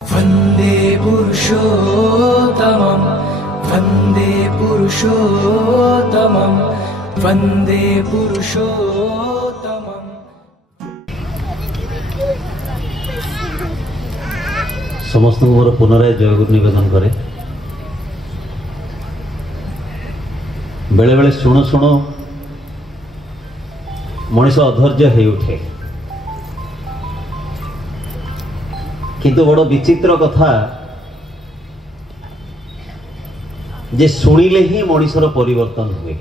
वन्दे पुरुषोत्तमं वन्दे पुरुषोत्तमं वन्दे पुरुषोत्तमं। समस्त मोर पुनराय जयगुरु निवेदन करे। बेले बेले शुणु शुणु मनीष अधैर्य हो उठे, किंतु बड़ विचित्र कथा जे शुणिले ही मनीषर परिवर्तन हुए।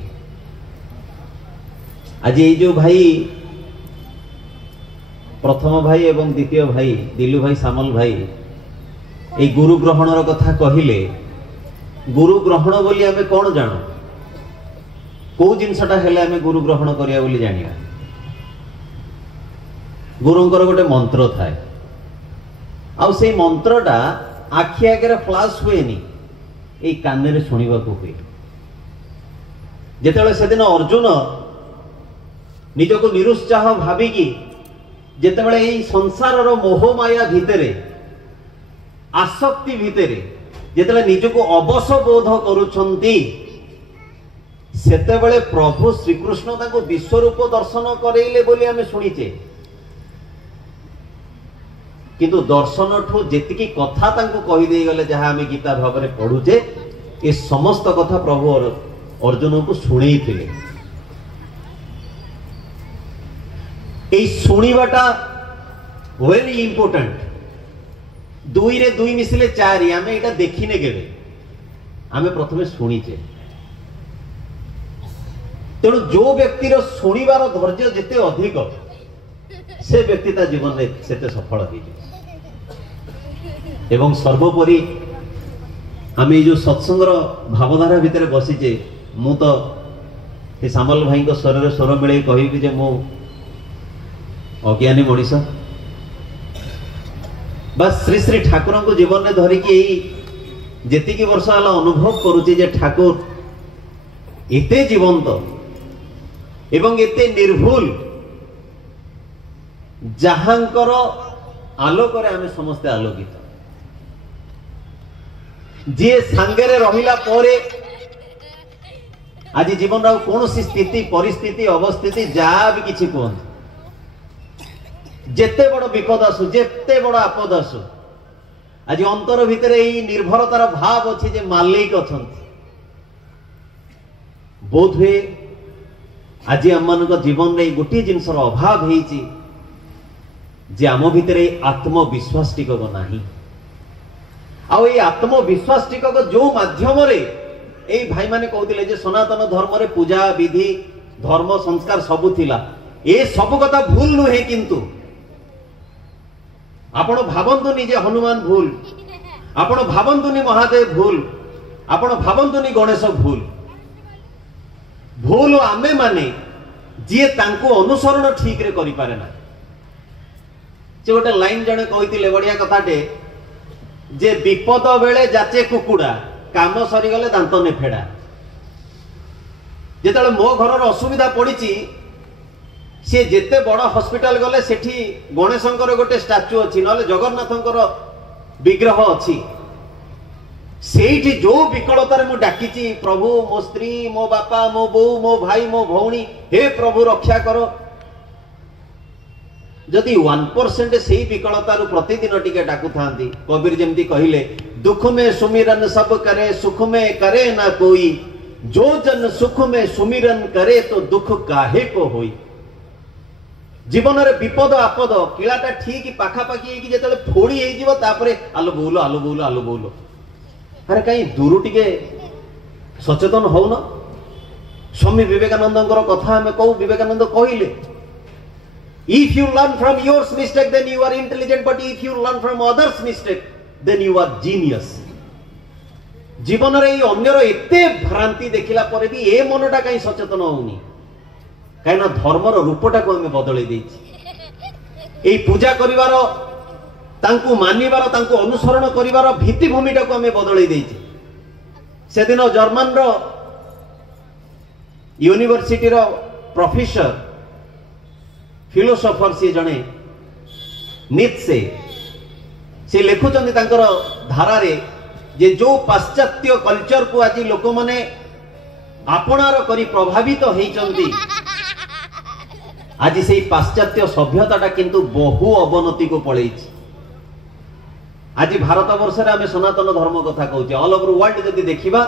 आज ये जो भाई प्रथम भाई एवं द्वितीय भाई दिलू भाई सामल भाई ए गुरु ग्रहणर कथा कहिले, गुरु ग्रहण बोली आमे कौन जानो, को जिनसटा हेले आमे गुरु ग्रहण करिया बोली जानिया। गुरुंकर गोटे मंत्र थाए, आउ से मंत्रटा आखि आगे फ्लाश हुए नी, ए कान रे शुणा हुए। जेतेबेले सेदिन अर्जुन निजको निरुत्साह भाविकी जेतेबेले ए संसारर मोह माया भितरे आसक्ति भितरे जेतेबेले निजको अवश बोध करुछंती, सेतेबेले प्रभु श्रीकृष्ण ताको विश्वरूप दर्शन करेइले बोली आमे शुणीचे। किंतु दर्शन ठू जेतिकी कथा तांको कहि देई गले, जहा आमे गीता भाव में पढ़ुचे, ए समस्त कथा प्रभु अर्जुन को शुणई थिले। ए शुणीबाटा वेरी इंपोर्टेंट। दुई रे दुई मिसिले चारि, आमे एटा देखिने केबे, आमे प्रथमे शुणीचे। तेणु जो व्यक्तिर शुणिबार धैर्य जेते अधिक, से व्यक्ति ता जीवन में सेते सफल हो। एवं सर्वोपरि आम जो सत्संगर भावधारा भितर बसीचे, मु तो सामल भाई स्वर स्वर मिले कहि जे मु अज्ञानी मनीष, बस श्री श्री ठाकुर को जीवन में धरिकी जेतिकी वर्ष है अनुभव करुचे जे ठाकुर एते जीवंत एवं एते निर्भुल, जहांकर आलोक आम समस्ते आलोकित। जी सांगे रहिला परे आज जीवन कौन सी स्थिति परिस्थिति अवस्थिति जहाँ भी किसी कहते, जेते बड़ विपद आसु जेते बड़ आपद आसु, आज अंतर भितर यही निर्भरतार भाव अच्छे जे मालिक अच्छा। बोध हुए आज आम मान जीवन में गोटे जिनसर अभाव होती जे आम भितर आत्मविश्वास टिकक नाही। आउ ये आत्मविश्वास टिकक जो माध्यम रे ए भाई माने कहते जे सनातन धर्म रे पूजा विधि धर्म संस्कार सबु थिला, ए सब कथा भूल नुहे। किंतु आपण भावंतुनी जे हनुमान भूल, आपण भावंतुनी महादेव भूल, आपण भावंतुनी गणेश भूल, भूल आमे माने जी तांको अनुसरण ठीक रे करि पारे ना। से गोटे लाइन जने कहते बढ़िया कथाटे जे विपद बेले जाचे कुकुड़ा काम सरी गले दांत ने फेड़ा। जेतेबेले मो घर असुविधा पड़ी, सी जेते बड़ हॉस्पिटल गले सेठी गणेशंकर गोटे स्टैच्यू अच्छी ना जगन्नाथंकर विग्रह अच्छी, सेठी जो विकलतार मु डाकिची प्रभु मो स्त्री मो बापा मो बो मो भाई मो भौणी, हे प्रभु रक्षा करो। जदि 1% से विकलतार प्रतिदिन टिके डाकू था, कबीर जमती कहले दुख में सुमिरन सब करे सुख में करे ना कोई, जो जन सुख में सुमिरन करे तो दुख काहे को होई। जीवन रे विपद आपद किलाटा ठीक पाखापाखि जेते फोड़ी हो तापरे आलो बोलो आलो बोलो आलो बोलो। अरे कहीं दूर टिके सचेतन हो न। स्वामी विवेकानंद कथा हमें कहू, विवेकानंद कहले if you learn from your mistake then you are intelligent, but if you learn from others mistake then you are genius। जीवन रे अन्यर एते भ्रांति देखिला परे भी ए मनटा कहीं सचेतन होनी, कहीं धर्मर रूपटा को हमें बदल देछि। ए पूजा करिवार तांकु मानिबार तांकु अनुसरण करिवार भित्तिभूमिटा को हमें बदल देछि। सेदिन जर्मन रो यूनिवर्सिटी रो प्रोफेसर फिलोसोफर से जने नीत्से से लिखुचंदी तांकर धारारे जे जो पाश्चात्य कल्चर को आज लोक माने आपणार करी प्रभावित होइचंदी आज से पाश्चात्य सभ्यताटा किंतु बहु अवनति को पळेछि। आज भारत वर्ष रे आमे सनातन धर्म कथा कहउचे ऑल ओवर वर्ल्ड जदि देखिबा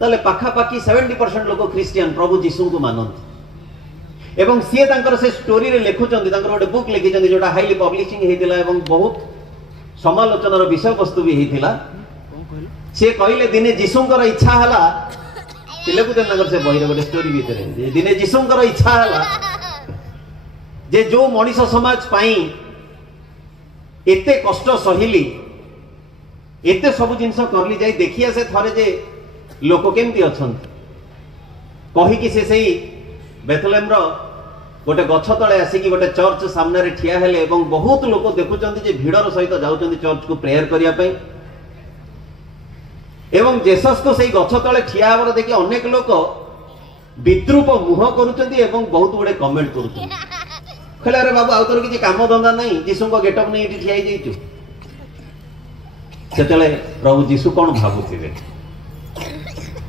तले पाखा पाखी 70% लोक क्रिश्चियन प्रभु जीसु को मानନ୍ତି एवं सी तांकर से स्टोरी रे लिखुचंदी तांकर गोटे बुक लिखिचंदी जोटा हाईली पब्लिशिंग हेतिला एवं बहुत समालोचनार विषय वस्तु भी हेतिला। से कहले दिने जीसुंकर इच्छा हला से लिखुचंदी तांकर से बहिरे गोटे स्टोरी भीतर दिने जीसुंकर इच्छा हला जे जो मनीष समाज पाई एते कष्ट सहिली एते सब जिनस करली जाई देखिया से थरे जे लोक केमती अछंती कहि कि से सही बेथलेम रो गोटे गछ तले आसिकी गोटे चर्च सामने रे ठिया हेले एवं बहुत लोक देखुचंती जे भीड़र सहित जाउचंती चर्च को प्रेयर करिया पई एवं जेसस को सही गछ तले ठिया हवर देखि अनेक लोक विद्रूप मुह करूचंती एवं बहुत बड़े कमेंट करूचंती खले रे बाबू आउतर किछि काम धंदा नहीं जीसु को गेटअप नहीं इठी ठिया जाइछु सेतले प्रभु जीसु कोन भाबुथिबे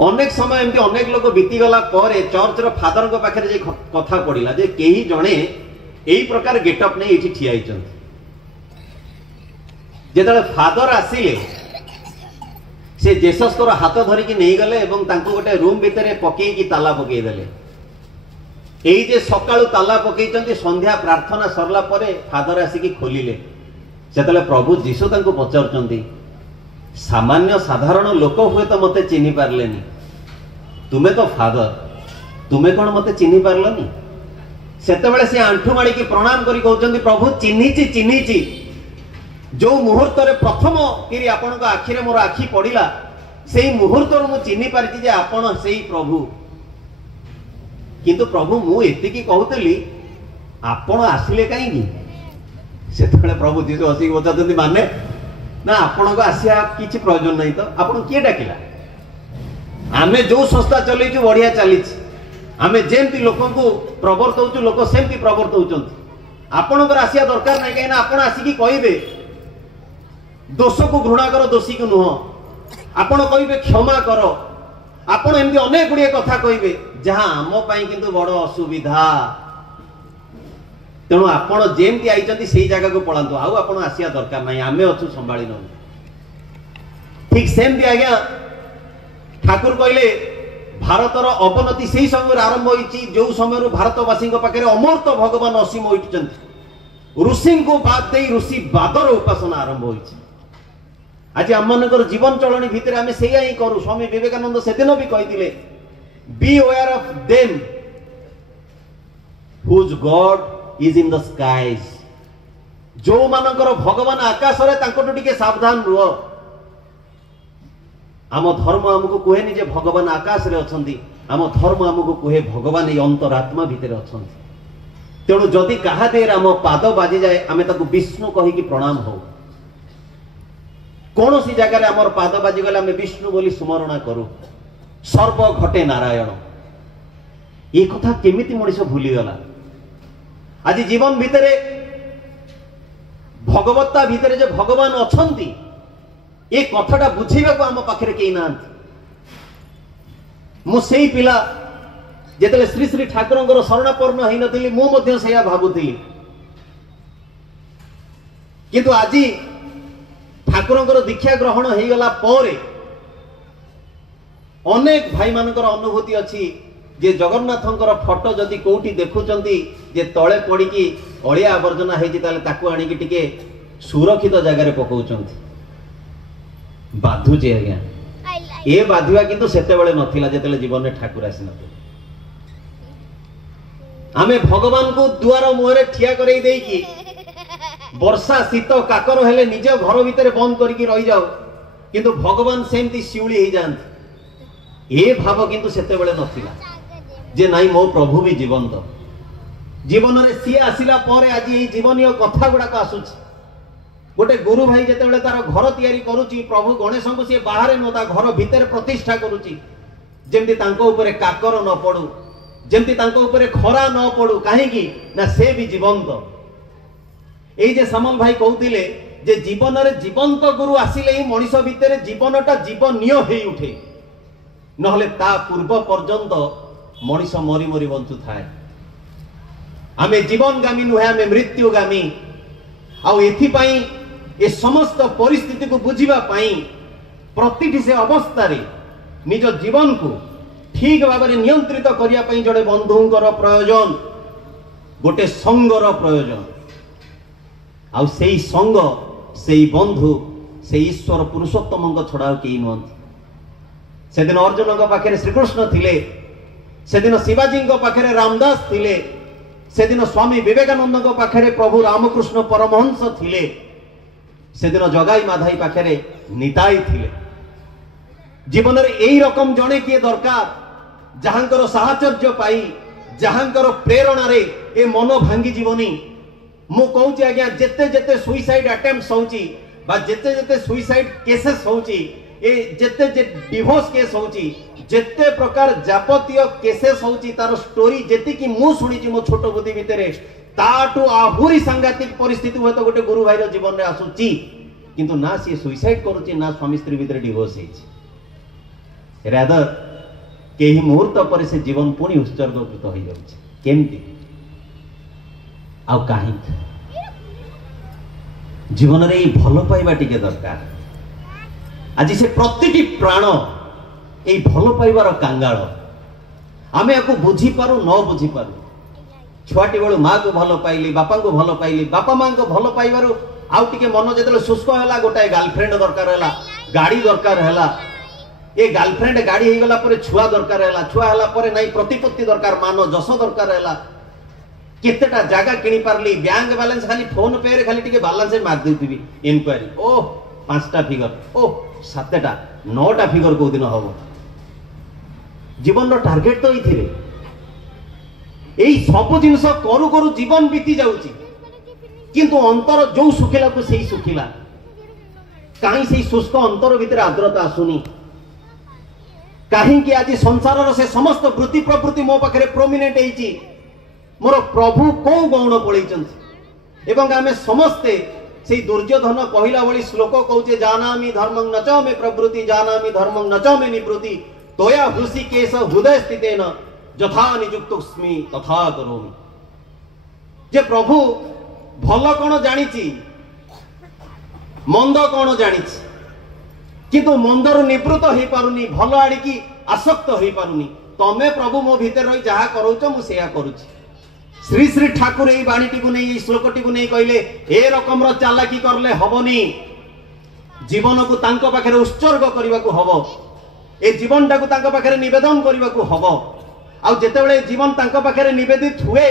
अनेक समय एमती अनेक लोक बीती गला परे चर्च रो फादर को पाखरे जे कथा पड़िला जे केही जणे एई प्रकार गेटअप नहीं इठी ठिया आइचंती जेतले फादर आसीले से जेसस को हाथ धरि कि नहीं गले एवं तांको गोटे रूम भितरे पकेई कि ताला पकेई देले एई जे सकाळु ताला पकेइचंती संध्या प्रार्थना सरला परे फादर आसीकी खोलिले सेतले प्रभु जीसु तांको पचारचंती सामान्य साधारण लोक हुए तो मते चिन्हि पारलेनी तुमे तो फादर तुमे कोन मते चिन्हि पारलनी सेतेबेले से आंठु माड़ी की प्रणाम करी कहउचंती प्रभु चिन्हिची जो मुहूर्त रे प्रथम किरी आपन को आखिरे मोर आखी पड़िला सेही मुहूर्त रे मु चिन्हि पारिछि जे आपन सेही प्रभु किंतु प्रभु मु एति की कहउतली आपन आसिले काई की सेतेबेले प्रभु जीसु हसी बचातंती माने ना आपण को आसिया किछि प्रयोजन नहीं तो आपण किए डाकिला आमे जो संस्था चलैछु बढ़िया चलीछि आमे जेमती लोकन को प्रवर्तौछु लोक सेमती प्रवर्तौचंती आपण को आसिया दरकार नहीं कहिना आपण आसी की कहिबे दोष को घृणा करो दोषी को नुह आपण कहिबे क्षमा करो आपण एमती अनेक गुड़िए कथा कहिबे जहां आम पई किंतु बड़ असुविधा तेणु आपण जेमती आइचंती सेही जगह को पळांतु आउ आपण आसिया दरकार नहीं आमे अछु संभाळी न ठीक सेमती आज्ञा ठाकुर कहले भारतर अवनति सेही समय आरंभ होईची जो समय भारतवासी पाखे अमर्त भगवान असीम होइचंती ऋषि को बाद दे ऋषि बादर उपासना आरंभ होईची आज आम मानकर जीवन चलनी भितर आमे सेया ही करू स्वामी विवेकानंद सेदिन भी कहिथिले be aware of them whose god is in the skies जो मानकर भगवान आकाश रे तांको टिके सावधान रुह आम धर्म हमको कहेनी जे भगवान आकाश रे अछंती आम धर्म हमको कहे भगवान ए अंतरात्मा भितर अछंती तेणु जदि कहा देर आम पाद बाजी जाए आमे ताकू विष्णु कहि कि प्रणाम हो कौन सी जगह रे हमर पाद बाजी गले आमे विष्णु बोली स्मरण करू सर्व घटे नारायण ए कथा केमिति मनिष भूली गला आज जीवन भितरे भगवत्ता भितरे जे भगवान अछंती ए कथाटा बुझेबा को हम पाखरे केई नांती मु सेई पिला जेतले श्री श्री ठाकुरंकर शरणापन्न हेई नथिली मु मध्ये सेया भाबुथिली किंतु आजी ठाकुरंकर दीक्षा ग्रहण हेई गला परे अनेक भाई मानकर अनुभूति अछि जे जगन्नाथंकर फोटो जदि कोठी देखुचंती जे तळे पड़ी की अलिया आवर्जना हेछि ताले ताकू आनी की टिके सुरक्षित जगह रे पकाउचंती बाधु जे आज्ञा ए बाधिवा किंतु सेते बेले नथिला जेतेले जीवन रे ठाकुर आसी नथिले आमे भगवान को द्वार मुहरे ठिया करई देई की वर्षा शीत काकर हेले निज घर भितरे बंद करके रही जाओ किंतु भगवान सेमती शिउली हे जांती ए भाव किंतु सेते बेले नथिला जे नाई मो प्रभु भी जीवंत जीवन रे सी आसिला परे आज ए जीवनीय कथा गुडा का आसुची गोटे गुरु भाई जेते बेले तार घर तयारी करूची प्रभु गणेश को सी बाहर न ता घर भीतर प्रतिष्ठा करूची जेमती तांको ऊपर काकर न पडू जेमती तांको ऊपर खरा न पडू काहे की ना से भी जीवंत ए जे समल भाई कहउतिले जे जीवन रे जीवंत गुरु आसिले ही मनीष भितर जीवनटा जीवनीय हो उठे नहले ता पूर्व पर्यंत मनीष मरी मरी बंचु थाए। आमे जीवनगामी नुहे आमे मृत्युगामी। आउ एथिपाई ए समस्त परिस्थिति को बुझिबा पाई प्रतिटी से अवस्था रे निज जीवन को ठीक भाव में नियंत्रित करिया पाई जड़े बंधुंकर प्रयोजन गोटे संगर प्रयोजन। आउ सेई संग सेई बंधु से ईश्वर पुरुषोत्तम छड़ा कई नुहति। से दिन अर्जुन पाखे श्रीकृष्ण थिले, से दिन शिवाजी पाखे रामदास थिले, से दिन स्वामी विवेकानंद पाखे प्रभु रामकृष्ण परमहंस थिले, से दिन जगाई माधाई पाखे निताई थिले। जीवन में यही रकम जड़े किए दरकार जहांकर साहचर्य पाई जहांकर प्रेरणा रे ए मन भांगी जीवनी। मु कहूची आज्ञा जेते जेते सुइसाइड अटेम्प्ट्स होची बा जेते जेते सुइसाइड केसेस होची ए जेते जे डिवोर्स केस होची जेते प्रकार जापतीय केसेस होची तार स्टोरी जेति कि मु सुनी छी मो छोट बुद्धि भितरे ताटू आहुरी सांघातिक परिस्थिति होय तो गोटे गुरु भाईर जीवन रे आसुची किंतु ना सी सुइसाइड करूची ना स्वामी स्त्री भितरे डिवोर्स हेची। रादर केही मुहूर्त पर से जीवन पुणी उत्सर्गीकृत हो जाउची केमती आउ काहे जीवन रे भल पाइबा टिके दरकार। आज से प्रतिटी प्राण ए भल पाइबार कांगाल आमे याको बुझी पारू न बुझी पारू। छुआटी बेलू माँ को भल पाइली बापा को भल पाइली बापा माँ को भल पाइबारू आउ टिके मन जेतले शुष्क हैला गोटाए गर्लफ्रेंड दरकार हैला गाड़ी दरकार हैला ए गर्लफ्रेंड गाड़ी हो गला परे छुआ दरकार हैला छुआ हैला परे नाही प्रतिपत्ति दरकार मान जस दरकार हैला केतेटा जागा किनी पारली बैंक बैलेंस खाली फोन पे रे खाली टिके बैलेंस मार देउथिबी इंक्वायरी ओ 5टा फिगर ओ 7टा 9टा फिगर को दिन हबो। जीवन रो टार्गेट तो इथिरे एई सब जिंस करू करू जीवन बीती जाउची किंतु अंतर जो सुखिला को सेही सुखिला काई सेही शुष्क अंतर भीतर आर्द्रता आसुनी कहीं आज संसार से समस्त वृत्ति प्रवृत्ति मो पाखे प्रोमिनेंट होती मोर प्रभु कौ गौण पलैचंती एवं आमे समस्ते से दुर्योधन कहला भली श्लोक कहूचे जानामि धर्मं न च मे प्रवृत्ति जानामि धर्मं न च मे निवृत्ति तोया हृषिकेश हृदय स्थितेन यथा नियुक्तोस्मि तथा करोमि। जे प्रभु भल कौन जानिछि मंद कौन जानिछि किंतु मंदर निवृत्त हो पारुनी भल आड़िकी आसक्त हो पारुनी तमे प्रभु मो भीतर रही जहा करूच मु सेया करूछि। श्री श्री ठाकुर एई बाणीटी को नहीं श्लोकटी को नहीं कहले ए रकम रो चालाकी करले हबनी जीवन को तांको पाखे उत्सर्ग करने को हबो ए जीवनटा को तांको पाखे निवेदन करने को हबो आउ जेतेबेले जीवन तांको पाखे निवेदित हुए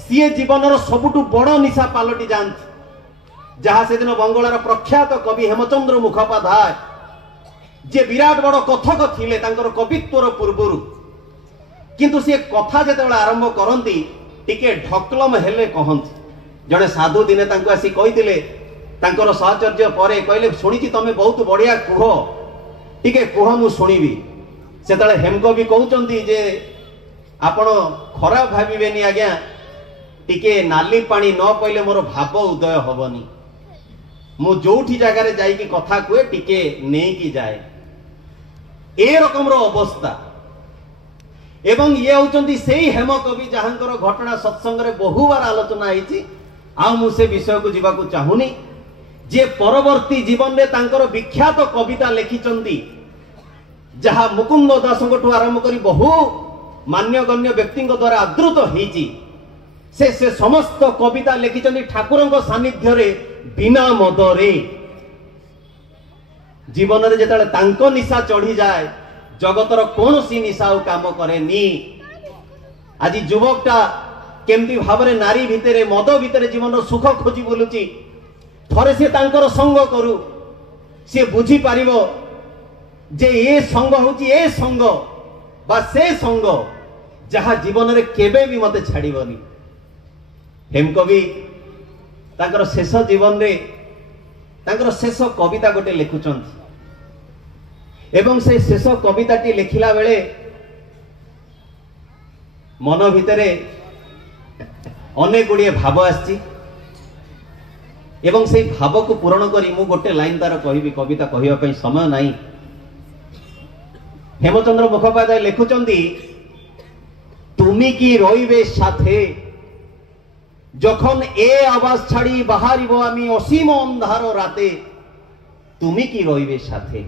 सीए जीवन रो सबुटु बड़ निशा पालटी जांती जहा से दिन बंगाल प्रख्यात कवि हेमचंद्र मुखोपाध्याय जे विराट बड़ कथक थिले तांकर कवित्वर पूर्वरु किंतु से कथा जेतेबेले आरंभ करंती टिके ढकलम हेले कहंती जड़े साधु दिने तांको आसी कहिथिले तांकर साहचर्य परे कहले सुनिछि तमे बहुत बढ़िया कुह टिके कुह मु सुनिबी सेतले हेमकवि कहउचंती जे आपण खराब भाबिबेनी आज्ञा टिके नाली पानी न पइले मोर भाव उदय हबनी मु जोठी जगह रे जाई की कथा कुए टिके नेई की जाए ए रकम रो अवस्था एवं ये होचंती सेही हेम कवि जहांकर घटना सत्संग रे बहु बार आलोचना होईची आ मु से विषय को जीवा को चाहुनी जे परवर्ती जीवन रे तांकर विख्यात कविता लिखिचंती जहा मुकुंद दास को आरंभ करी बहु मान्यगण्य व्यक्ति द्वारा आदृत होईची से समस्त कविता लिखिचंती ठाकुरंक सानिध्य रे बिना मदरे जीवन रे जेतले तांको निशा चढ़ी जाए जगतर कौन सी निशा काम करे नी। आज युवकटा केमती भाव में नारी भितरे मद भितरे जीवन सुख खोजी बुलुची थरे से तांकर संग करू से बुझी पारिबो जे ए संग होची ए संग बा से संग जहा जीवन रे केबे भी मते छाड़ीबनी। हेमकवि तांकर शेष जीवन रे तांकर शेष कविता गोटे लिखुचंती एवं से शेष कविताटी लिखिला बेले मन भितरे अनेक गुड़िए भाव आसी एवं से भाव को पूरण करी मु गोटे लाइन तार कहिबी कविता कहिबा पई समय नाही। हेमचंद्र मुखोपाध्याय लिखुचंदी तुमी की रहिबे साथे जखन ए आवाज छाड़ी बाहरिबो आमी असीम अंधार राते तुमी की रहिबे साथे।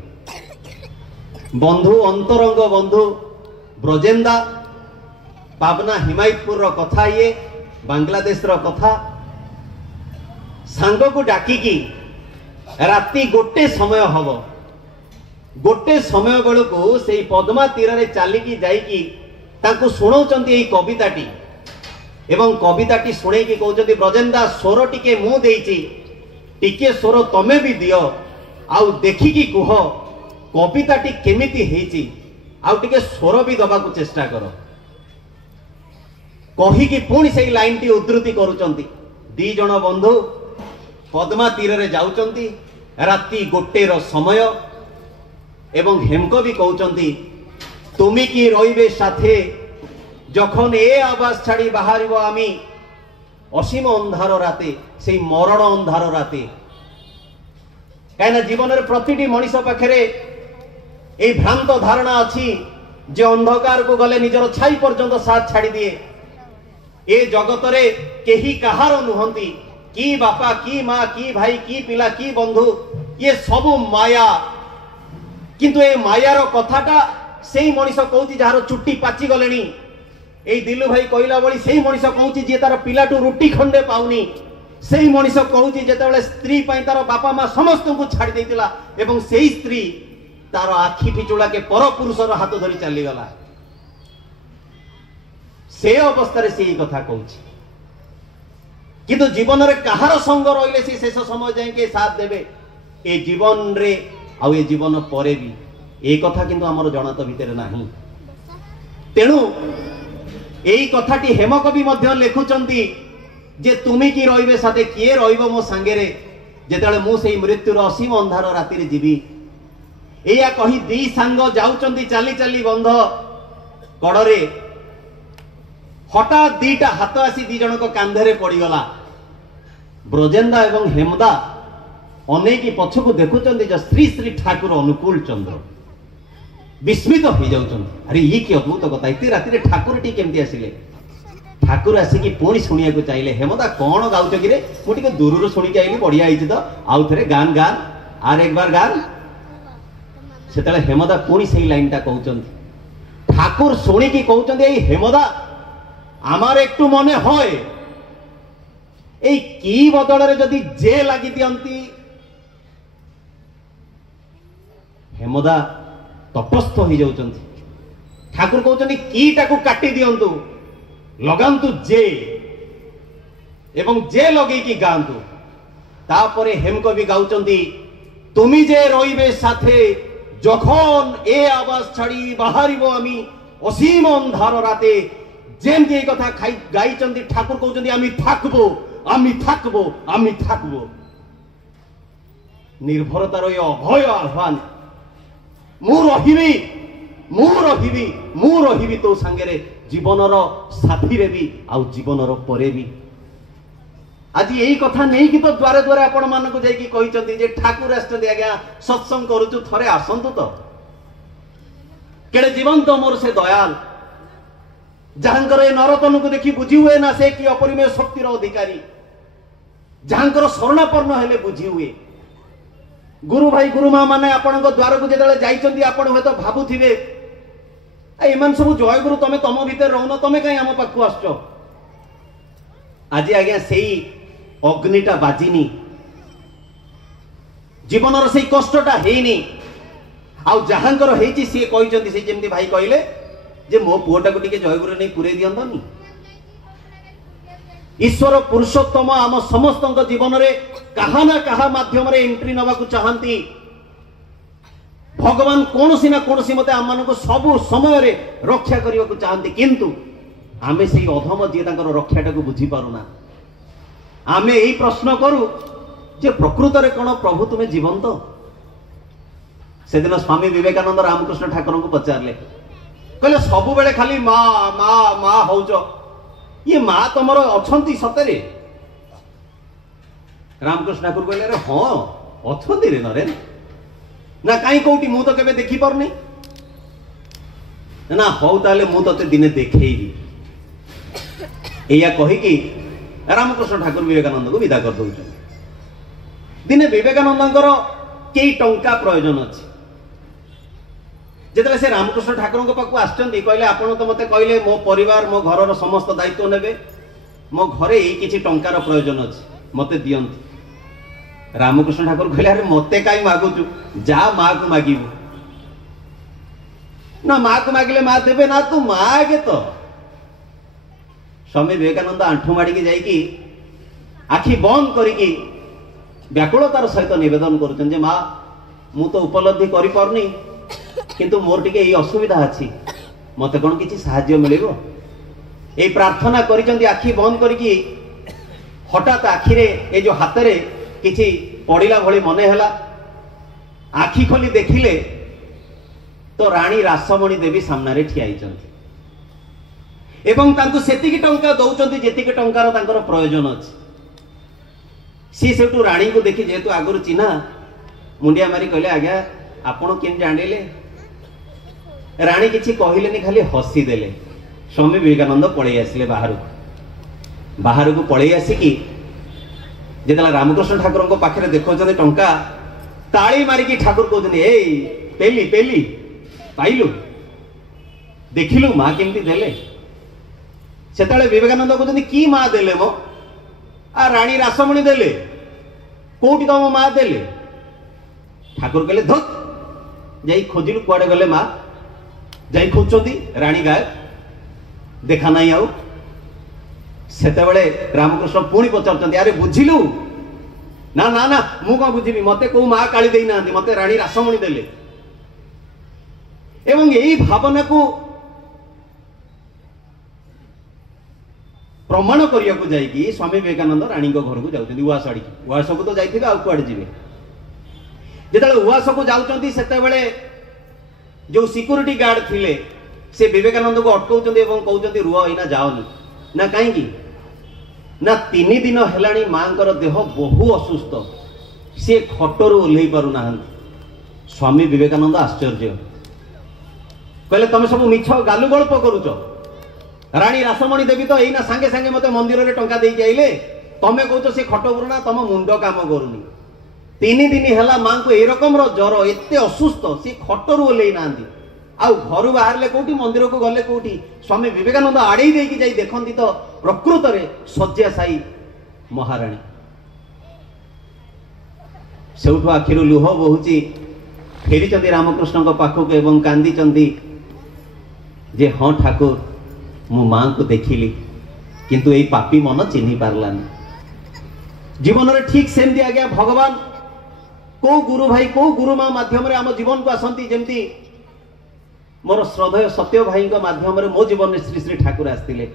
बंधु अंतरंग बंधु ब्रजेंदा पाबना हिमायतपुर रो कथा ये बांग्लादेश रो कथा सांग को डाकिकी राति गोटे समय हम गोटे समय बेलू से पद्मा तीर रे चलिकी जाइकी तांको सुनाउचंती एई कविताटी एवं कविताटी सुनेकी कहउचंती ब्रजेंदा स्वर टिके मु देइची टिके स्वर तमे भी दियो आउ देखिकी कुह कविताटी केमिति हेची आउ टिके स्वर भी दबा को चेष्टा करो कहिकी पुणी से लाइन टी उद्धृति करूचंती। दी जण बंधु पद्मा तीर रे जाउचंती राति गोटे रो समय एवं हेमकवि कहउचंती तुमी की रहिबे साथे जखन ए आवाज छाड़ी बाहरिबो आमी असीम अंधार राते से मरण अंधार राते। कहीं जीवन रे प्रतिटी मनीष पाखरे ए भ्रांत धारणा अच्छी जे अंधकार को गले निजर छाई पर्यंत साथ छाड़ी दिए। ए जगत रे केही कहार नुहंती की बापा की माँ की भाई की पिला की बंधु ये सब माया किंतु ए मायार कथाटा सेई मनीष कहूची जार चुट्टी पाची गलेनी ए दिलु भाई कहला बळी सेई मनीष कहूची जे तार पिलाटू रुटी खंडे पाउनी सेई मनीष कहूची जेतेबेले स्त्री पई तार बापा माँ समस्त को छाड़ी देतिला एवं सेई स्त्री तार आखि पिचुला के पर पुरुषर हाथ धरी चली गला से अवस्था रे सेई कथा कहूची। किंतु जीवन रे कहार संग रहिले से शेष समय जाए के साथ देबे ए जीवन रे आउ ए जीवन परे भी ए कथा किंतु हमर जनात भितर नाही। तेणु एई कथाटी हेमकवि मध्य लेखुचंती जे तुमी की रहिबे साथे किए रहिबो मो संगे रे जेतेले मु सेई मृत्युर असीम अंधार राति रे जीवी। एया कही दी सांग जाउचंती चाली चाली बंध कड़रे हठात दीटा हाथ आसी दी जन को कांधे पड़गला। ब्रजेंदा एवं हेमदा अनेक पछकू देखुचंती जे श्री श्री ठाकुर अनुकूल चंद्र विस्मित हो जाउचंती अरे ये कि अद्भुत कथा इते राति रे ठाकुर टी केमती आसिले। ठाकुर आसिकी पुणी शुणिया को चाहिए हेमदा कौन गाउच कि रे मु टिके दूरରୁ शुणिक आइली बढ़िया आइछि तो आउ थरे गान गान आर एक बार गान सेतले हेमदा पुणी सही लाइनटा कहउचंती। ठाकुर शुणिकी कहउचंती ए हेमदा आमार एकटू मने होय ए की बदल रे जदि जे लागि दियंती हेमदा तटस्थ हो जाउचंती। ठाकुर कहउचंती कीटा को काटी दियंतु लगांतु जे एवं जे लगे की गांतु। तापरे हेमकवि गाउचंती तुमी जे रहिबे साथे जखन ए आवाज छाड़ी बाहरिबो आमी असीम अंधार राते जेमती ए कथा गाइचंती। ठाकुर कहउचंती आमी थाकबो आमी थाकबो आमी थाकबो। निर्भरतार ए अभय आह्वान मु रहिबी तो संगे जीवनर साथी रे भी आउ जीवनर परे भी। आज यही कथा नहीं कि तो द्वारे द्वारे आपण मान को जाई कहिचंती जे ठाकुर आछंती आज्ञा सत्संग करूछु थरे आसंतु तो केड़े जीवन तो मोर से दयाल जहांकर ए नरतन को देखि बुझी हुए ना से कि अपरिमेय शक्तिर अधिकारी जहांकर शरणापन्न हेले बुझी हुए। गुरु भाई गुरु माँ माने आपण द्वार को जेतले जाइचंती आपण हे तो भाबुथिबे एमान सब जय गुरु तमे तम भीतर रहन तमे काई हम पाखु आछो। आज आज्ञा सेई अग्निटा बाजिनी जीवनर सेई कष्टटा हेनी आउ जहांकर हेची से कहिचंती से जेमती भाई कहले जे मो पुओटा को टिके जय गुरु नै पुरे दियंतनी। ईश्वर पुरुषोत्तम आम समस्त जीवन रे कहा ना कहा माध्यम रे एंट्री नवा को चाहती। भगवान कौन सी ना कौन सी मते आम को सब समय रे रक्षा करने को चाहती किंतु आमे से अधम जी रक्षाटा को बुझी पारुना। आमे यही प्रश्न करू जे प्रकृत रे कौन प्रभु तुम्हें जीवंत। से दिन स्वामी विवेकानंद रामकृष्ण ठाकुर को पचारे कहले सबु बेले खाली माँ माँ माँ हौच ये माँ तुमर अच्छा सतरे रामकृष्ण ठाकुर कहले अरे हाँ अच्छे रे नरेन ना कहीं कौटी मु तो केबे देखी पारनी ना हौ ताले मु तते दिने देखैबी एया कहि कि रामकृष्ण ठाकुर विवेकानंद को विदा कर दउछन दिने विवेकानंदଙ୍କର केई टंका प्रयोजन अछि जेतले से रामकृष्ण ठाकुर को पाकु आछंती कहले आपण तो मते कहले मो परिवार मो घरर समस्त दायित्व नेबे मो घरे एई किछि टंकार प्रयोजन अछि मते दियंती रामकृष्ण ठाकुर कहले अरे मते काई मागुचु जा मां को मागिबु ना मां को मागिले मां देबे ना तू मागे तो स्वामी विवेकानंद आंठू माड़ी की जाई की आखि बंद करिकी व्याकुलतार सहित निवेदन करुछन जे मां मु तो उपलब्धि करि परनी किंतु मोर टिके एई असुविधा अछि मते कोन किछि सहाय्य मिलिबो ए प्रार्थना करिचंती आखि बंद करिकी हठात आखिरे ए जो हातरे किछि पड़िला भली मने हला आखि खोली देखिले तो रानी रासमणी देवी सामने रे ठियाइचंती एवं तांकु सेतिकी टंका दउचंती जेतिकी टंकार तांकर प्रयोजन अछि सी सेटू रानी को देखि जेतु आगुर चिन्हा मुंडिया मारी कहले आज्ञा आपण केन जानिले रानी किछि कहिलेनी खाली हसी देले स्वामी विवेकानंद पळै आसिले बाहर को पळै आसी कि जेतला रामकृष्ण ठाकुर को पाखरे देखौचंती टंका ताळी मारी कि ठाकुर कहउचंती ए पेली पेली पाइलु देखिलु मां केमती देले सेतले विवेकानंद कहउचंती की मां देले मो आ रानी रासमणी देले कोठी तम मां देले ठाकुर कहले धत जाई खोजिलु कुआडे गले मां जाई खोजचंती रानी गाय देखा नाही आउ सेतेबेले रामकृष्ण पुणी पचारचंती अरे बुझिलु ना ना ना मु का बुझिबी मते को मां काली देई नांती मते रानी रासमणी देले एवं एई भावना को प्रमाण करिया को जाईकी स्वामी विवेकानंद रानी को घर को जाउछंती उवास आडी उवास को तो जाईथिबे आ कुआडे जिवे जेतले उवास को जाउछंती सेतेबेले जो सिक्योरिटी गार्ड थिले से विवेकानंद को अटकाउछंती एवं कहउछंती रुआ इना जाओनी ना काई की ना 3 दिन हेलाणी मांकर देह बहु असुस्थ से खटरू ओल्लै पारु नाहंती स्वामी विवेकानंद आश्चर्य कहले तमे सब मिछ गालु गल्प करूछ रानी रासमणी देवी तो एइना सांगे सांगे मते मंदिर रे टंका देई आइले तमे कहउछ से खटपुरना तम मुंड काम करूनी 3 दिन हेला मां को ए रकम रो ज्वर एते असुस्थ से खटरू ओल्लै नाहंती आउ घर बाहरले कोठी मंदिर को गले कोठी स्वामी विवेकानंद आड़े देकी जाई देखंती तो प्रकृत रे शଯ୍ୟାଶାୟୀ महारानी सेउठो आखिरु लुह बहुची फेरी चंदी रामकृष्ण को पाखक एवं कांदी चंदी जे हाँ ठाकुर मु मां को देखिली किंतु एई पापी मन चिन्ही पारलानी जीवन रे ठीक सेमती आ गया भगवान को गुरु भाई को गुरु मां माध्यम रे हम जीवन को आसंती जेमती मोर श्रद्धेय सत्य भाई को माध्यम रे मो जीवन में श्री श्री ठाकुर आस्तिले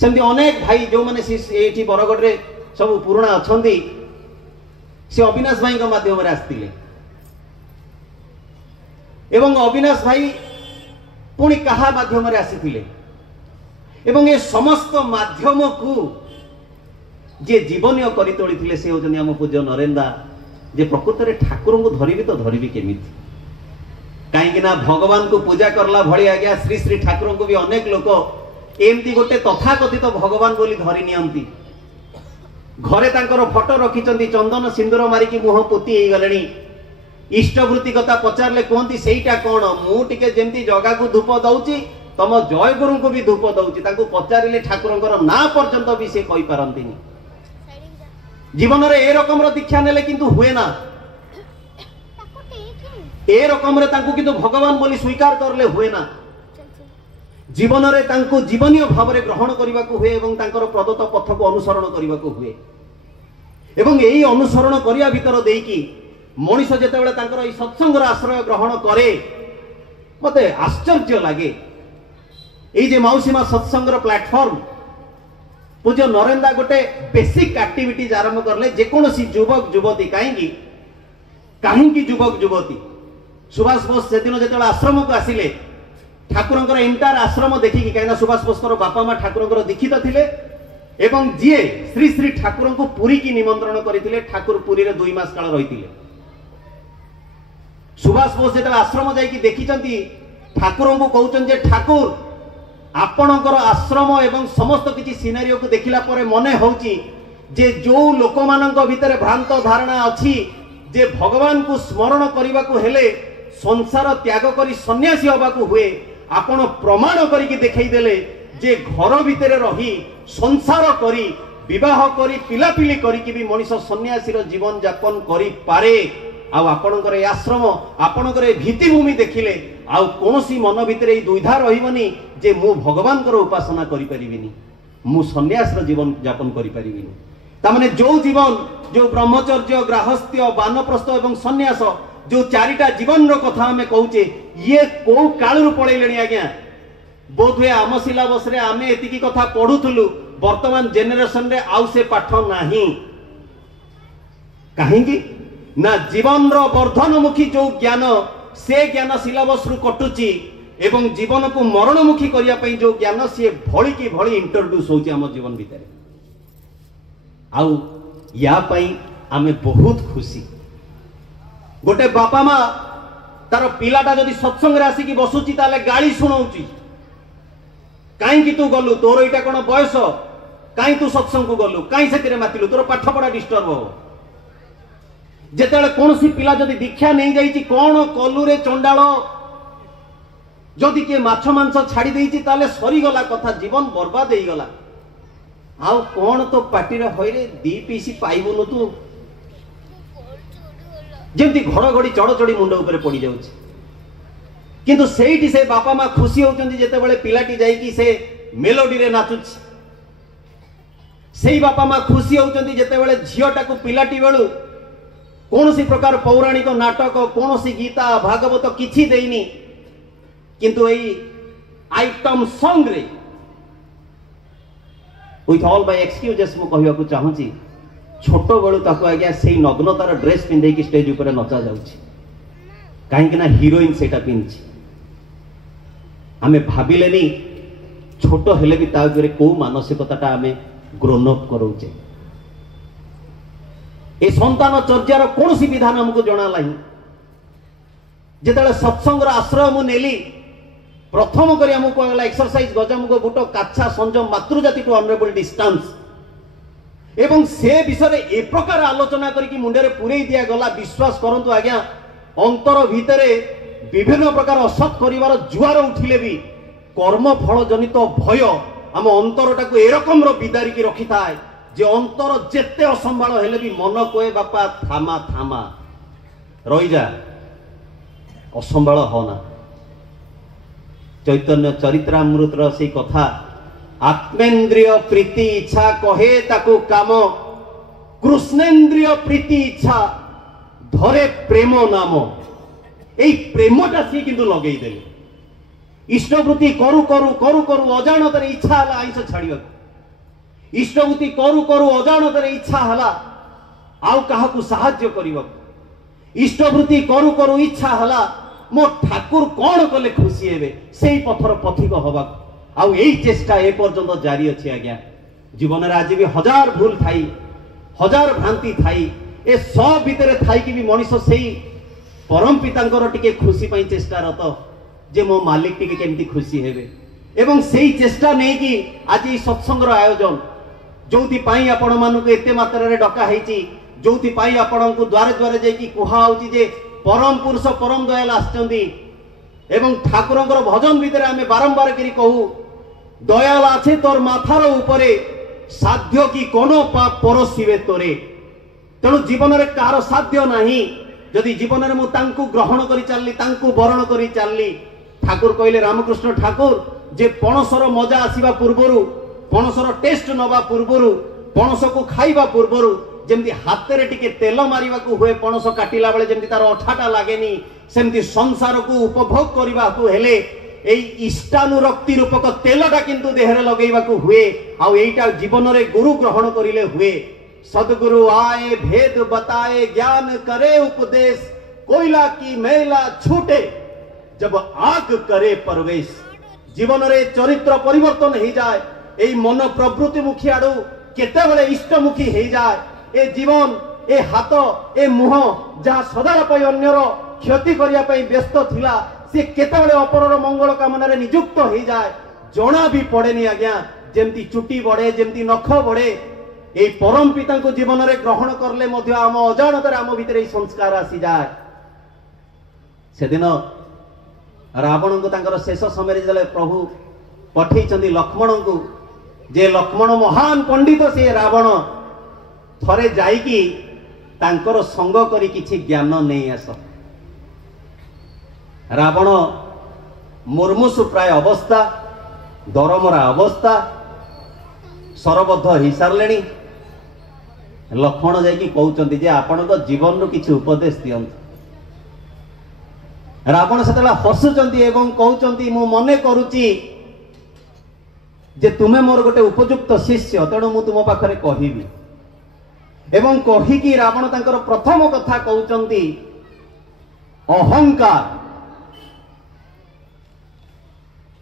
सेमती अनेक भाई जो माने एठी बरगढ़ रे सब पुराना अछंती से अविनाश भाई को माध्यम रे आस्तिले एवं अविनाश भाई पुणी कहा माध्यम रे आसीथिले एवं ये समस्त माध्यम को जे जीवनीय करि तोळिथिले से होजनी हम पूज्य नरेंदा जे प्रकृत रे ठाकुर को धरिबी तो धरिबी केमिति कहीं ना भगवान को पूजा करला भली आ गया श्री श्री ठाकुर को भी अनेक लोक एमती गोटे तथाकथित भगवान बोली धरी नियंती घरे तांकर फोटो रखिचंती चंदन सिंदूर मारिकी मुह पोती हे गलेनी इष्टवृत्ति कथा पचारले कहती सेईटा कोन मु टिके जेमती जगा को धूप दउची तम जय गुरु को भी धूप दउची तांको पचारिले ठाकुरंकर ना पर्यंत भी से कहि पारंतीनी जीवन रे ए रकम रो दीक्षा नेले किंतु हुए ना ए रकम रे तांको किंतु भगवान बोली स्वीकार करले हुए ना जीवन रे तांको जीवनीय भाव रे ग्रहण करबा को हुए एवं तांकर प्रदत्त पथ को अनुसरण करबा को हुए एवं एही अनुसरण करिया भीतर देकी मनीष जेतेबेले तांकर ई सत्संगर आश्रय ग्रहण करे मते आश्चर्य लागे एई जे मौसीमा सत्संगर प्लेटफॉर्म पूज्य नरेंदा गोटे बेसिक एक्टिविटीज आरंभ करले जे कोनोसी युवक युवती काहींकी युवक युवती सुभाष बोस से दिन जेतेबेले आश्रम को आसिले ठाकुरंकर एंटायर आश्रम देखिकी कहीं सुभाष बोसकर बापा माँ ठाकुरंकर दीक्षित थिले एवं जीए श्री श्री ठाकुर को पुरी की निमंत्रण करते ठाकुर पुरी रे 2 मास काल रही। सुभाष बोस जो आश्रम जाकि देखी ठाकुर को कहते ठाकुर आपणकर आश्रम एवं समस्त किसी सिनारियो को देखिला परे मने होची जे जो लोक मानक भितर भ्रांत धारणा अच्छी जे भगवान को स्मरण करने को हेले संसार त्याग करी सन्यासी होगा हुए आपण प्रमाण करके देखई देले जे घर भितर रही संसार करी विवाह करी पिलापिली करी भी मनीष सन्यासीर जीवन यापन करी पारे। आपणकर आश्रम आपणकर भित्तिभूमि देखिले आउ कोनोसी मन भितर दुविधा रहिबनी जे मु भगवान कर उपासना करि परिबिनी मु सन्यासर जीवन यापन करि परिबिनी। तामाने जो जीवन जो ब्रह्मचर्य गृहस्थ्य वानप्रस्थ एवं सन्यास जो चारिटा जीवन रो कथा हमें कहूचे ये को कालरु पळैलेनी आज्ञा बोध हुए आम सिलेबस रे आमे एतिकी कथा पढुथुलु वर्तमान जेनेरेशन रे आउ से पाठ नाही काहेकि ना जीवन रो वर्धनमुखी जो ज्ञान से ज्ञान सिलेबस रु कटुची एवं जीवन को मरणमुखी करिया पई जो ज्ञान से भली की भली इंट्रोड्यूस होची हम जीवन भीतर आउ या पई आमे बहुत खुशी। गोटे बापा माँ तार पिलाटा जदि सत्संग रे आसिकी बसुची ताले गाली सुनाउची काई तू गलु तोर एटा कोन बयस काई तू सत्संग को गलु काई सेतिरे मातिलु तोर पाठ पढ़ा डिस्टर्ब हो जेतेले कोनसी पिला जदि दीक्षा नहीं जाईची कोन कलु रे चंडाल जदि के माछ मांस छाड़ी देईची ताले सरी गला कथा जीवन बर्बाद हेई गला आउ कोन तो पाटी रे होइरे दी पीसी पाइबुनु तू जेमती घड़घड़ी चढ़चढ़ी मुंड ऊपर पड़ जाउची किंतु सेठी से बापा माँ खुशी होचंदी जेतेबेले पिलाटी जाईकी से मेलोडी रे नाचुची सेही बापा माँ खुशी होचंदी जेतेबेले झियोटा को पिलाटी बेलु कौनसी प्रकार पौराणिक नाटक कौनसी गीता भागवत किछि देइनी किंतु एई आइटम सॉन्ग रे विथ ऑल बाय एक्सक्यूजेस मु कहया को चाहूची छोट बेलू ताको आज्ञा से नग्नतार ड्रेस पिंधे की स्टेज ऊपर नचा जाउची कहीं ना हीरोइन सेटा पिंधची आमे भाबिलेनी छोट हेले भी ता ऊपर को मानसिकताटा आमे ग्रोन अप करूचे ए संतान चर्यार कौनसी विधान हमको जणा नाही जेतेले सत्संगर आश्रय मु नेली प्रथम करी हमको कहला एक्सरसाइज गजमुग बुट काछा संजम मातृजाति टू ऑनरेबल डिस्टेंस एवं से विषय ए प्रकार आलोचना करके मुंडे पुरे दिया गला विश्वास करंतु आज्ञा अंतर भितरे विभिन्न प्रकार असत करिवार जुआर उठिले भी कर्म फल जनित भय आम अंतरटा को एरकम विदारी की रखी थाए जे अंतर जेते असंभाल हेले भी मन कोए बापा थामा थामा रही जा असंभाल होना। चैतन्य चरित्रामृतर से कथा आत्मेन्द्रिय प्रीति इच्छा कहे ताकू काम कृष्णेन्द्रिय प्रीति इच्छा धरे प्रेम नाम ए प्रेमटा सी किंतु लगेई देले इष्टवृत्ति करू करू करू करू अजाणत इच्छा हला आइंस छाड़िया इष्टवृत्ति करू करू अजाणत इच्छा हला आउ काहा को सहाय्य करिवा इष्टवृत्ति करू करू इच्छा हला मो ठाकुर कौन कले खुशी हेबे सेई पथर पथिक हवा आउ यही चेष्टा ए पर्यंत जारी अच्छी आज्ञा जीवन में आज भी हजार भूल थाई हजार भ्रांति थाई ए सब भितर थाई कि भी मनीष से परम पितांकर टिके खुशी पाई चेष्टा रत जे मो मालिक टिके केमती खुशी हेबे एवं सेही चेष्टा नहीं कि आज ये सत्संगर आयोजन जोथि पाई आपण मानक एते मात्रा रे डका हेची जोथि पाई आपण को द्वारे द्वारे जाई कुहा होची जे परम पुरुष परम दयाल आछंती एवं ठाकुरंकर भजन भितर आमे बारंबार करी कहू दयाल आछे तोर माथार उपरे साध्य की कोनो पाप परसिबे तोरे तेणु जीवन रे कार साध्य नाही जदि जीवन रे मु तांकु ग्रहण करी चलली तांकु वरण करी चलली ठाकुर कहले रामकृष्ण ठाकुर जे पणसर मजा आसीबा पूर्वरु पणसर टेस्ट नबा पूर्वरु पणस को खाइबा पूर्वरु जेमती हाथ रे टिके तेल मारिबा को हुए पणस काटिला बेले जेमती तार अठाटा लागेनी सेमती संसार को उपभोग करबा को हेले एई इष्टानुरक्ति रूपक तेलटा किंतु देहरे लगेबा को हुए आ एईटा जीवन रे गुरु ग्रहण करिले हुए सदगुरु आए भेद बताए ज्ञान करे उपदेश कोयला की मैला छूटे जब आग करे प्रवेश जीवन रे चरित्र परिवर्तन हो जाए এই মন প্রবৃত্তিমুখী আড়ু কেତେବେଳେ ইষ্টমুখী হয়ে যায় এ জীবন এ হাত এ মুহ যাহা সদাଳ ପାଇଁ ଅନ୍ୟର କ୍ଷତି କରିବା ପାଇଁ ବ୍ୟସ୍ତ ଥିଲା ସେ କେତେବେଳେ ଅପରର ମଙ୍ଗଳ କାମନାରେ ନିଯୁକ୍ତ ହେଇଯାଏ ଜଣା ବି ପଡେନି ଆଜ୍ଞା। ଯେମିତି ଚୁଟି ବଢେ ଯେମିତି ନଖ ବଢେ এই পরম পিতাଙ୍କୁ জীবନରେ ଗ୍ରହଣ করলে ମଧ୍ୟ ଆମ ଅଜାଣତରେ ଆମ ଭିତରେ এই ସଂସ୍କାର ଆସିଯାଏ। ସେଦିନ ରାବଣଙ୍କୁ ତାଙ୍କର ଶେଷ ସମୟରେ ଯେତେବେଳେ ପ୍ରଭୁ ପଠେଇଛନ୍ତି ଲକ୍ଷ୍ମଣଙ୍କୁ ଯେ ଲକ୍ଷ୍ମଣ ମହାନ ପଣ୍ଡିତ ସେ ରାବଣ ଥରେ ଯାଇକି ତାଙ୍କର ସଙ୍ଗ କରି କିଛି ଜ୍ଞାନ ନେଇ ଆସ। ରାବଣ ମୁର୍ମୁଷୁ ପ୍ରାୟ ଅବସ୍ଥା ଦରମରା ଅବସ୍ଥା ସରବଦ୍ଧ ହେଇସାରିଲେଣି। ଲକ୍ଷ୍ମଣ ଯାଇକି କହୁଛନ୍ତି ଯେ ଆପଣଙ୍କ ଜୀବନରୁ କିଛି ଉପଦେଶ ଦିଅନ୍ତୁ। ରାବଣ ସେତେବେଳେ ହସୁଛନ୍ତି ଏବଂ କହୁଛନ୍ତି ମୁଁ ମନେ କରୁଛି ଯେ ତୁମେ ମୋର ଗୋଟେ ଉପଯୁକ୍ତ ଶିଷ୍ୟ ତେଣୁ ମୁଁ ତୁମ ପାଖରେ କହିବି। ଏବଂ କହିକି ରାବଣ ତାଙ୍କର ପ୍ରଥମ କଥା କହୁଛନ୍ତି ଅହଙ୍କାର।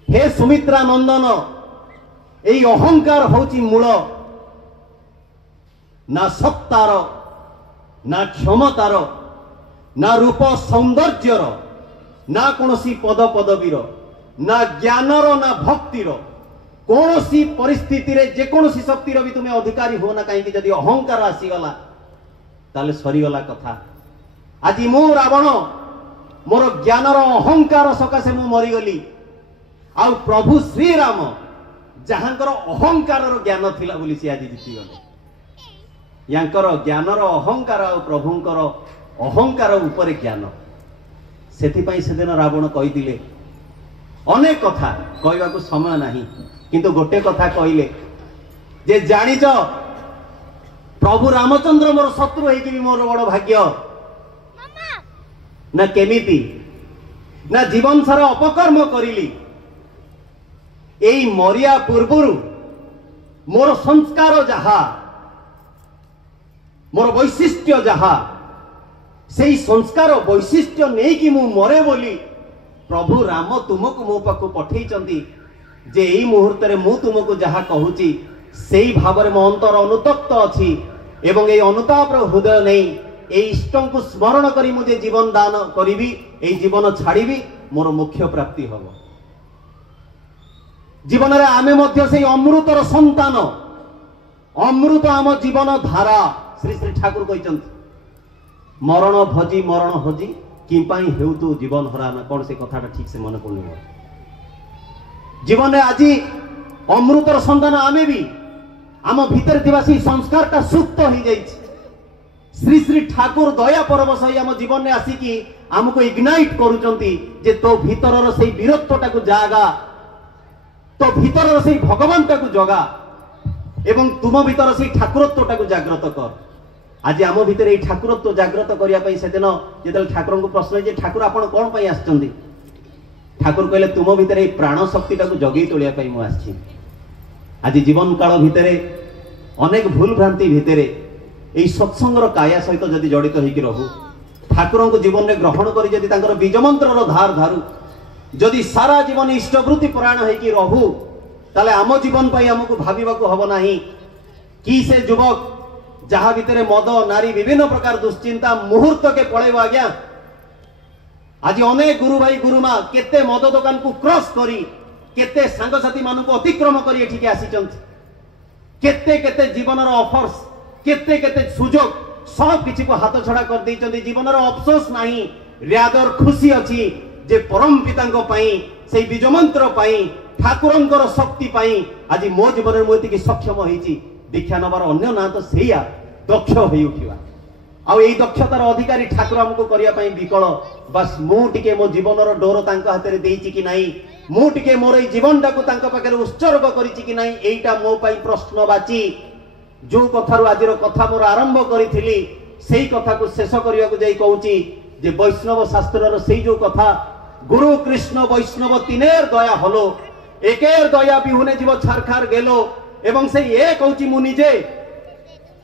ହେ ସୁମିତ୍ରା ନନ୍ଦନ এই অহংকার হচ্ছে মূল না সত্তার না ক্ষমতার না রূপ সৌন্দর্যর না কোনসি পদ পদবীর না জ্ঞানর না ভক্তির কোনসি পরিস্থিতিরে যে কোনসি শক্তির বি তুমি অধিকারী হো না কাইকি যদি অহংকার আসিগলা তাহলে সরিগলা কথা। আজি মু রাবণ মোর জ্ঞানর অহংকার সকাশে মু মরিগলি আর প্রভু শ্রীরাম ଯାହାଙ୍କର ଅହଙ୍କାରର ଜ୍ଞାନ ଥିଲା ବୋଲି ସେ ଆଜି ଜିତିଗଲେ। ୟାଙ୍କର ଜ୍ଞାନର ଅହଙ୍କାର ଆଉ ପ୍ରଭୁଙ୍କର ଅହଙ୍କାର ଉପରେ ଜ୍ଞାନ। ସେଥିପାଇଁ ସେଦିନ ରାବଣ କହିଥିଲେ ଅନେକ କଥା କହିବାକୁ ସମୟ ନାହିଁ କିନ୍ତୁ ଗୋଟେ କଥା କହିଲେ ଯେ ଜାଣିଛ ପ୍ରଭୁ ରାମଚନ୍ଦ୍ର ମୋର ଶତ୍ରୁ ହେଇକି ବି ମୋର ବଡ ଭାଗ୍ୟ ନା କେମିତି ନା ଜୀବନ ସାରା ଅପକର୍ମ କରିଲି এই মরিয়া পূর্বরু মোর সংস্কার যাহা মোর বৈশিষ্ট্য যাহা সেই সংস্কার বৈশিষ্ট্য নেই কি মু মরে বলি প্রভু রাম তুমকু মো পাখু পঠাইছন্তি যে এই মুহূর্তে মু তুমকু যাহা কহুছি সেই ভাবে মো অন্তর অনুতপ্ত অছি এবং এই অনুতাপর হৃদয় নেই এই ইষ্টଙ୍କୁ স্মরণ করি মু যে জীবন দান করিবি এই জীবন ছাড়িবি মোর মুখ্য প্রাপ্তি হব। জীবনের আমি মধ্য সেই অমৃতর সন্তান অমৃত আম জীবন ধারা শ্রী শ্রী ঠাকুর কইছেন মরণ ভজি মরণ হজি কিপাই হেউতু জীবন হরানা কোন সে কথাটা ঠিক সে মনে পড়নি মোর জীবনে আজি অমৃতর সন্তান আমি বি আম ভিতরে থিবা সেই সংস্কারটা সুপ্ত হয়ে যাইছে। শ্রী শ্রী ঠাকুর দয়া পরবশ হই আম জীবনে আসিকি আমকু ইগনাইট করুচন্তি যে তো ভিতরর সেই বীরত্বটাকু জাগা তো ভিতরর সেই ভগবানটাকু জগা এবং তুম ভিতর সেই ঠাকুরত্বটাকু জাগ্রত কর। আজ আম ভিতরে এই ঠাকুরত্ব জাগ্রত করিয়া পাই সেদিন যেতেলে ঠাকুরଙ୍କୁ প্রশ্ন যে ঠাকুর আপন কোন পাই আসছন্তি ঠাকুর কইলে তুম ভিতরে এই প্রাণ শক্তিটাকু জগেই তোলিয়া পাই মু আসছি। আজ জীবন কাল ভিতরে অনেক ভুল ভ্রান্তি ভিতরে এই সৎসঙ্গর কায়া সহিত যদি জড়িত হইকি রহু ঠাকুরଙ୍କୁ জীবনে গ্রহণ করি যদি তাঙ্কর বীজ মন্ত্রর ধার ধারু যদি সারা জীবন ইষ্টবৃত্তি পরায়ণ হইকি রহু তাহলে আম জীবন পাই আমকু ভাবিবাকু হব নাহি কি সে যুবক যাহা ভিতরে মদ নারী বিভিন্ন প্রকার দুশ্চিন্তা মুহূর্তকে পড়াইব আজ্ঞা। আজ অনেক গুরু ভাই গুরুমা কেতে মদ দোকান কু ক্রস করি কেতে সাংগসাথী মানুষ অতিক্রম করি এঠিকে আসিছন্তি কেতে কেতে জীবনর অফর্স কেতে কেতে সুযোগ সব কিছু হাত ছড়া করে দিয়েছেন জীবনর অফসোস নাই রিয়াদর খুশি অছি যে পরম পিতাঙ্ক পাই সেই বীজ মন্ত্র পাই ঠাকুরঙ্কর শক্তি পাই আজ মো জীবনের মু এতিকি সক্ষম হয়েছি দীক্ষা নবার অন্য না তো সেইয়া দক্ষ হয়ে উঠিবা ଆଉ এই দক্ষতার অধিকারী ঠাকুর আমকু করিয়া পাই বিকল বাস মু টিকে মো জীবনর ডোর তাঙ্ক হাতেরে দেইছি কি নাই মু টিকে মোর এই জীবনটাকু তাঙ্ক পাখে উৎসর্গ করিছি কি নাই এইটা মো পাই প্রশ্নবাচী। जो कथारू आज कथा मोर आरंभ करी सेई कथा को शेष करने को जाई कहूची जे वैष्णव शास्त्र से जो कथा गुरु कृष्ण वैष्णव तीनेर दया हलो एकेर दया बिहुने जीव छारखार गेलो एवं से एक कहूची मु निजे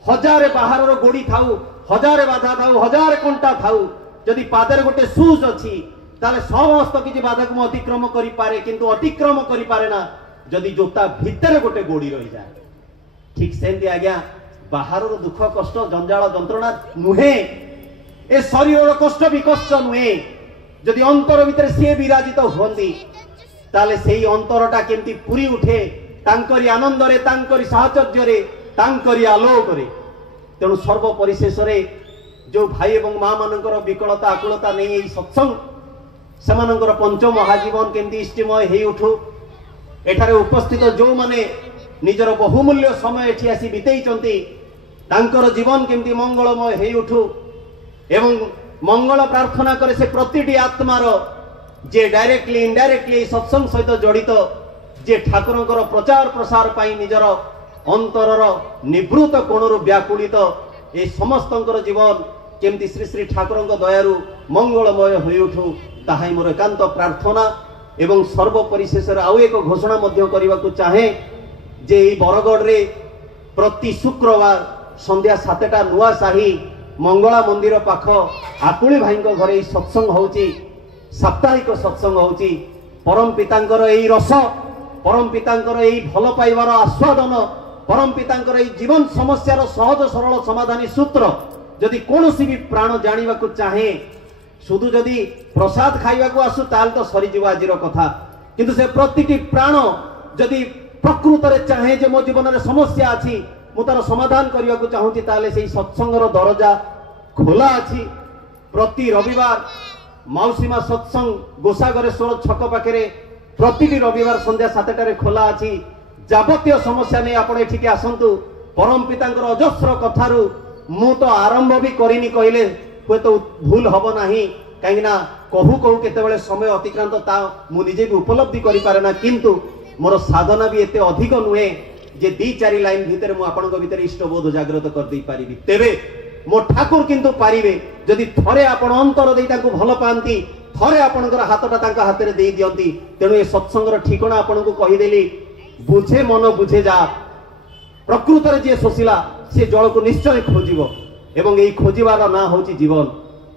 हजारे बाहर गोड़ी थाऊ हजारे बाधा थाऊ हजारे कंटा थाऊ जदि पादर गोटे शूज अच्छी ताले समस्त किसी बाधा को अतिक्रम करि पारे किंतु अतिक्रम करि पारे ना जदि जोता भितर गोटे गोड़ी रही जाए ठीक सेमती आज्ञा बाहर दुख कष्ट जंजाल जंत्रणा नुहे ए शरीर कष्ट भी कष्ट नुहे जदि अंतर भितर सी विराजित हुंदी ताले सेही अंतरटा केमती पूरी उठे तांकरी आनंद रे तांकरी साहचर्य रे तांकरी आलोक रे तेणु सर्व परिशेष रे जो भाई एवं माँ मानकर विकलता आकुलता नहीं यही सत्संग सेमानंकर पंच महाजीवन केमती इष्टिमय हे उठू एठारे उपस्थित जो माने निजर बहुमूल्य समय एठी आसी बितेइचंती तांकर जीवन केमती मंगलमय हे उठू एवं मंगल प्रार्थना करे से प्रतिटी आत्मार जे डायरेक्टली इनडायरेक्टली सत्संग सहित जड़ित जे ठाकुरंकर प्रचार प्रसार पाई निजर अंतरर निवृत्त कोणरु व्याकुलित ए समस्तंकर जीवन केमती श्री श्री ठाकुरंक दयारु मंगलमय होई उठू ताहाई मोर एकांत प्रार्थना एवं सर्व परिशेष आउ एक घोषणा मध्य करने को चाहे जे बरगढ़ रे प्रति शुक्रवार संध्या 7टा नुआ साही मंगला मंदिर पाख आकुली भाई घरे सत्संग होची साप्ताहिक सत्संग होची परम पितांकर एई रस परम पितांकर एई भल पाइबार आस्वादन परम पितांकर एई जीवन समस्यार सहज सरल समाधानी सूत्र जदि कोनोसी भी प्राण जानिबा को चाहे शुधु जदि प्रसाद खाइबा को आसु ताल तो सरीजीव आज कथा किंतु से प्रतिटी प्राण जदि प्रकृत रे चाहे जे मो जीवन में समस्या अछि मु तार समाधान करने को चाहूँगी ताले से सत्संगर दरजा खोला अछि प्रति रविवार मौसीमा सत्संग गोसागरेश्वर छक पाखे प्रति रविवार संध्या 7टारे खोला अछि जाबतीय समस्या नहीं आपण एठिके आसंतु परम पितांकर अजस्र कथारु मु तो आरंभ भी करिनी कहले हुए तो भूल हब नाही कहीं कहू कहू केतेबेले समय अतिक्रांत ता मु निजे भी उपलब्धि करि पारे ना किंतु मोर साधना भी एते अधिक नुहे जे 2-4 लाइन भितर मु आपनक भितर इष्टबोध जागृत कर दे पारिबी तेबे मो ठाकुर किंतु पारिबे जदि थरे आपण अंतर देई ताकू भल पांती थरे आपनकर हातटा तांका हातरे देई दियंती तेनु ए सत्संगर ठिकाना आपनकू कहि देली बुझे मन बुझे जा प्रकृत रे जे सोसिला से जल को निश्चय खोजिबो एवं एई खोजिबार ना होची जीवन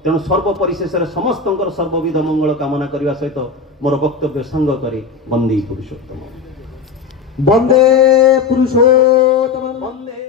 तेणु सर्व परिशेष समस्तंकर सर्वविध मंगल कामना करने सहित मोर वक्तव्य सांग करे वंदे पुरुषोत्तम वंदे पुरुषोत्तम वंदे